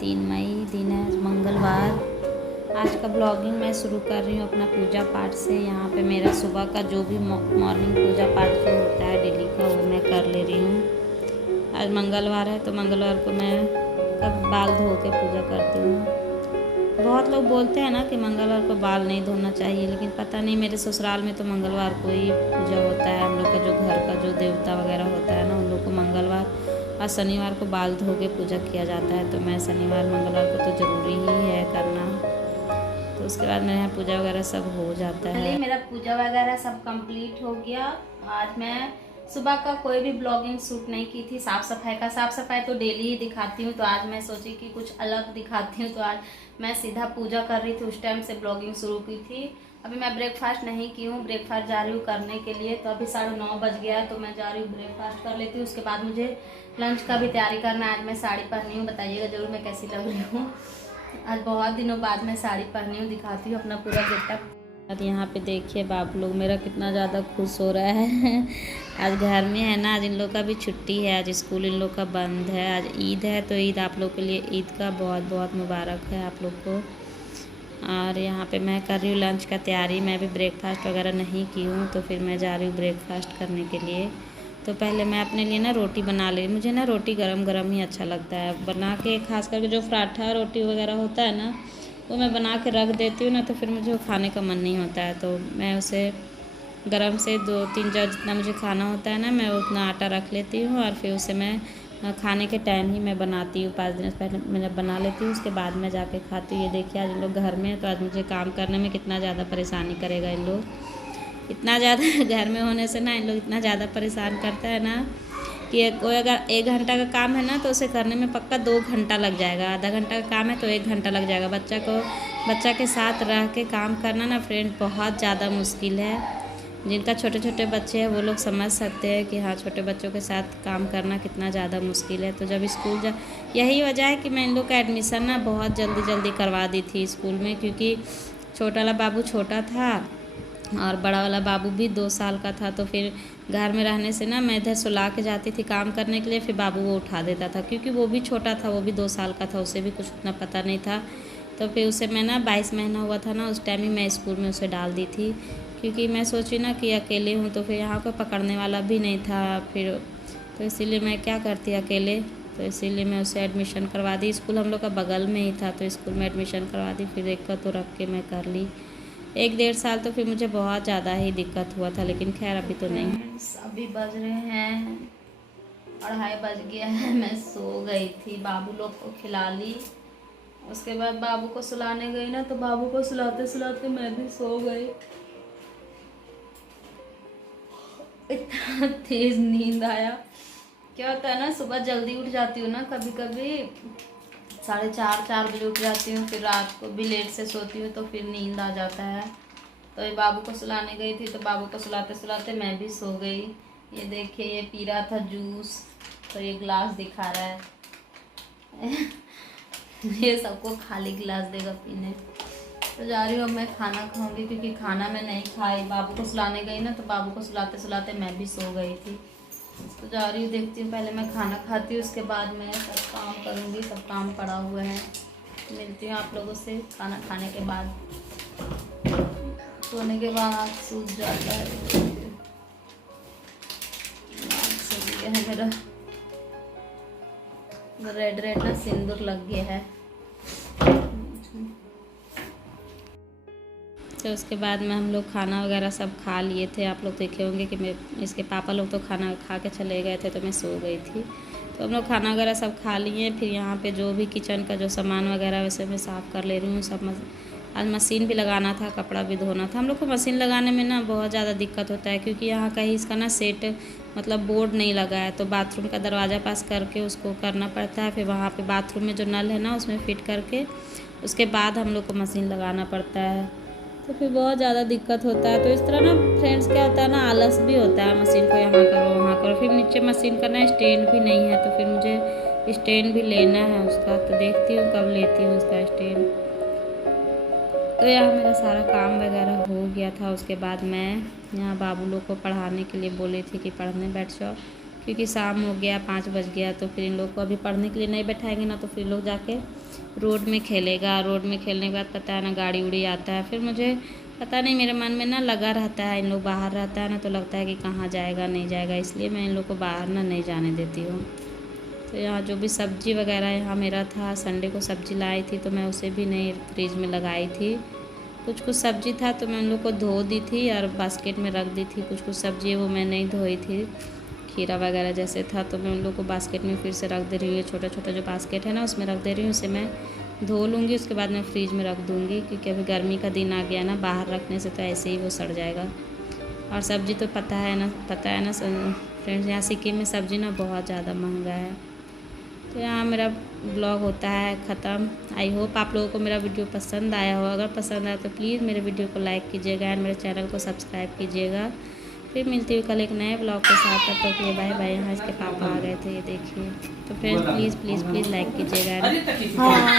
3 मई दिन है, मंगलवार। आज का ब्लॉगिंग मैं शुरू कर रही हूँ अपना पूजा पाठ से। यहाँ पे मेरा सुबह का जो भी मॉर्निंग पूजा पाठ जो होता है डेली का, वो मैं कर ले रही हूँ। आज मंगलवार है तो मंगलवार को मैं कब बाल धो के पूजा करती हूँ। बहुत लोग बोलते हैं ना कि मंगलवार को बाल नहीं धोना चाहिए, लेकिन पता नहीं, मेरे ससुराल में तो मंगलवार को ही पूजा होता है। हम लोग का जो घर का जो देवता वगैरह होता है ना, उन लोग को मंगलवार और शनिवार को बाल धो के पूजा किया जाता है। तो मैं शनिवार मंगलवार को तो ज़रूरी ही है करना। तो उसके बाद मेरे यहाँ पूजा वगैरह सब हो जाता है। मेरा पूजा वगैरह सब कंप्लीट हो गया। आज मैं सुबह का कोई भी ब्लॉगिंग शूट नहीं की थी। साफ़ सफाई तो डेली ही दिखाती हूँ, तो आज मैं सोची कि कुछ अलग दिखाती हूँ। तो आज मैं सीधा पूजा कर रही थी, उस टाइम से ब्लॉगिंग शुरू की थी। अभी मैं ब्रेकफास्ट नहीं की हूँ, ब्रेकफास्ट जा रही हूँ करने के लिए। तो अभी 9:30 बज गया है, तो मैं जा रही हूँ ब्रेकफास्ट कर लेती हूँ। उसके बाद मुझे लंच का भी तैयारी करना है। आज मैं साड़ी पहनी हूँ, बताइएगा ज़रूर मैं कैसी लग रही हूँ। आज बहुत दिनों बाद मैं साड़ी पहनी हूँ, दिखाती हूँ अपना पूरा गेटअप। और यहाँ पे देखिए बाबू लोग मेरा कितना ज़्यादा खुश हो रहा है। आज घर में है ना, आज इन लोग का भी छुट्टी है, आज स्कूल इन लोग का बंद है। आज ईद है, तो ईद आप लोग के लिए ईद का बहुत बहुत मुबारक है आप लोग को। और यहाँ पे मैं कर रही हूँ लंच का तैयारी। मैं भी ब्रेकफास्ट वगैरह नहीं की हूँ, तो फिर मैं जा रही हूँ ब्रेकफास्ट करने के लिए। तो पहले मैं अपने लिए ना रोटी बना ली। मुझे ना रोटी गरम गरम ही अच्छा लगता है बना के, खास करके जो पराठा रोटी वगैरह होता है ना, वो मैं बना के रख देती हूँ ना, तो फिर मुझे वो खाने का मन नहीं होता है। तो मैं उसे गरम से 2-3 जार जितना मुझे खाना होता है ना, मैं उतना आटा रख लेती हूँ और फिर उसे मैं खाने के टाइम ही मैं बनाती हूँ। 5 दिन पहले मैं बना लेती हूँ, उसके बाद मैं जाके खाती हूँ। ये देखिए आज इन लोग घर में है, तो आज मुझे काम करने में कितना ज़्यादा परेशानी करेगा इन लोग। इतना ज़्यादा घर में होने से ना इन लोग इतना ज़्यादा परेशान करता है ना कि कोई अगर 1 घंटा का काम है ना, तो उसे करने में पक्का 2 घंटा लग जाएगा। आधा घंटा का काम है तो 1 घंटा लग जाएगा। बच्चा के साथ रह के काम करना ना फ्रेंड बहुत ज़्यादा मुश्किल है। जिनका छोटे छोटे बच्चे हैं वो लोग समझ सकते हैं कि हाँ, छोटे बच्चों के साथ काम करना कितना ज़्यादा मुश्किल है। तो जब स्कूल यही वजह है कि मैं इन लोग का एडमिशन ना बहुत जल्दी करवा दी थी स्कूल में, क्योंकि छोटा वाला बाबू छोटा था और बड़ा वाला बाबू भी 2 साल का था। तो फिर घर में रहने से ना मैं इधर सुला के जाती थी काम करने के लिए, फिर बाबू वो उठा देता था, क्योंकि वो भी छोटा था, वो भी 2 साल का था, उसे भी कुछ उतना पता नहीं था। तो फिर उसे मैं ना 22 महीना हुआ था ना, उस टाइम ही मैं स्कूल में उसे डाल दी थी, क्योंकि मैं सोची ना कि अकेले हूँ तो फिर यहाँ कोई पकड़ने वाला भी नहीं था फिर, तो इसीलिए मैं क्या करती अकेले। तो इसीलिए मैं उसे एडमिशन करवा दी। स्कूल हम लोग का बगल में ही था, तो स्कूल में एडमिशन करवा दी। फिर एक का तो रख के मैं कर ली 1-1.5 साल। तो फिर मुझे बहुत ज़्यादा ही दिक्कत हुआ था, लेकिन खैर अभी तो नहीं। अभी बज रहे हैं 2:30 बज गया है। मैं सो गई थी, बाबू लोग को खिला ली। उसके बाद बाबू को सुलाने गई ना, तो बाबू को सुलाते सुलाते मैं भी सो गई। इतना तेज नींद आया। क्या होता है ना, सुबह जल्दी उठ जाती हूँ ना, कभी कभी 4:30-4 बजे उठ जाती हूँ, फिर रात को भी लेट से सोती हूँ, तो फिर नींद आ जाता है। तो ये बाबू को सुलाने गई थी, तो बाबू को सुलाते सुलाते मैं भी सो गई। ये देखिए ये पी रहा था जूस, तो ये गिलास दिखा रहा है। ये सबको खाली गिलास देगा पीने। तो जा रही हूँ, अब मैं खाना खाऊंगी, क्योंकि खाना मैं नहीं खाई। बाबू को सुलाने गई ना, तो बाबू को सुलाते सुलाते मैं भी सो गई थी। तो जा रही हूँ, देखती हूँ, पहले मैं खाना खाती हूँ, उसके बाद मैं सब काम करूँगी। सब काम पड़ा हुआ है। मिलती हूँ आप लोगों से खाना खाने के बाद। सोने के बाद सूझ जाता है। सूझ गया है मेरा, रेड रेड ना सिंदूर लग गया है। तो उसके बाद में हम लोग खाना वगैरह सब खा लिए थे। आप लोग देखे होंगे कि मैं इसके पापा लोग तो खाना खा के चले गए थे, तो मैं सो गई थी। तो हम लोग खाना वगैरह सब खा लिए। फिर यहाँ पे जो भी किचन का जो सामान वगैरह वैसे मैं साफ़ कर ले रही हूँ सब। आज मशीन भी लगाना था, कपड़ा भी धोना था। हम लोग को मशीन लगाने में ना बहुत ज़्यादा दिक्कत होता है, क्योंकि यहाँ कहीं इसका ना सेट मतलब बोर्ड नहीं लगा है। तो बाथरूम का दरवाज़ा पास करके उसको करना पड़ता है। फिर वहाँ पे बाथरूम में जो नल है ना, उसमें फिट करके उसके बाद हम लोग को मशीन लगाना पड़ता है। तो फिर बहुत ज़्यादा दिक्कत होता है। तो इस तरह ना फ्रेंड्स क्या होता है ना, आलस भी होता है, मशीन को यहाँ करो वहाँ करो। फिर नीचे मशीन का ना स्टैंड भी नहीं है, तो फिर मुझे स्टैंड भी लेना है उसका। तो देखती हूँ कब लेती हूँ उसका स्टैंड। तो यहाँ मेरा सारा काम वगैरह हो गया था। उसके बाद मैं यहाँ बाबू लोग को पढ़ाने के लिए बोली थी कि पढ़ने बैठ जाओ, क्योंकि शाम हो गया, 5 बज गया। तो फिर इन लोग को अभी पढ़ने के लिए नहीं बैठाएंगे ना, तो फिर लोग जाके रोड में खेलेगा। रोड में खेलने के बाद पता है ना गाड़ी उड़ी आता है, फिर मुझे पता नहीं मेरे मन में ना लगा रहता है, इन लोग बाहर रहता है ना तो लगता है कि कहाँ जाएगा नहीं जाएगा, इसलिए मैं इन लोग को बाहर ना नहीं जाने देती हूँ। तो यहाँ जो भी सब्ज़ी वगैरह यहाँ मेरा था, संडे को सब्ज़ी लाई थी तो मैं उसे भी नहीं फ्रिज में लगाई थी। कुछ कुछ सब्ज़ी था तो मैं उन लोग को धो दी थी और बास्केट में रख दी थी। कुछ कुछ सब्ज़ी वो मैं नहीं धोई थी, खीरा वगैरह जैसे था, तो मैं उन लोग को बास्केट में फिर से रख दे रही हूँ। ये छोटा छोटा जो बास्केट है ना उसमें रख दे रही हूँ, उसे मैं धो लूँगी, उसके बाद मैं फ्रिज में रख दूँगी, क्योंकि अभी गर्मी का दिन आ गया ना, बाहर रखने से तो ऐसे ही वो सड़ जाएगा। और सब्ज़ी तो पता है ना फ्रेंड्स, यहाँ सिक्किम में सब्ज़ी ना बहुत ज़्यादा महंगा है। तो यहाँ मेरा ब्लॉग होता है ख़त्म। आई होप आप लोगों को मेरा वीडियो पसंद आया हो। अगर पसंद आया तो प्लीज़ मेरे वीडियो को लाइक कीजिएगा एंड मेरे चैनल को सब्सक्राइब कीजिएगा। फिर मिलती हूँ कल एक नए ब्लॉग के साथ। तब तक ये बाय बाय। यहाँ इसके पापा आ गए थे, ये देखिए। तो friends please please please like कीजिएगा।